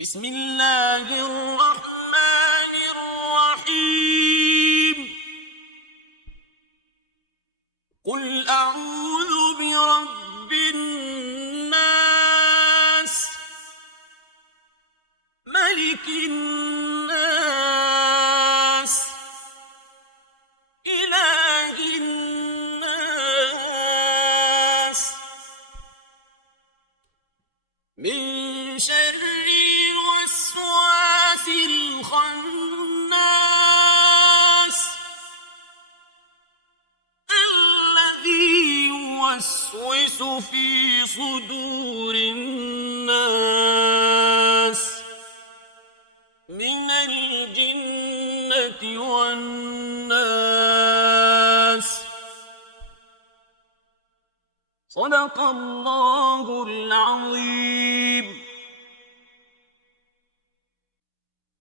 بسم الله الرحمن الرحيم قل أعوذ برب الناس ملك الناس إله الناس من شر الوسواس الخناس الذي يوسوس في صدور الناس من الجنة والناس. صدق الله العظيم.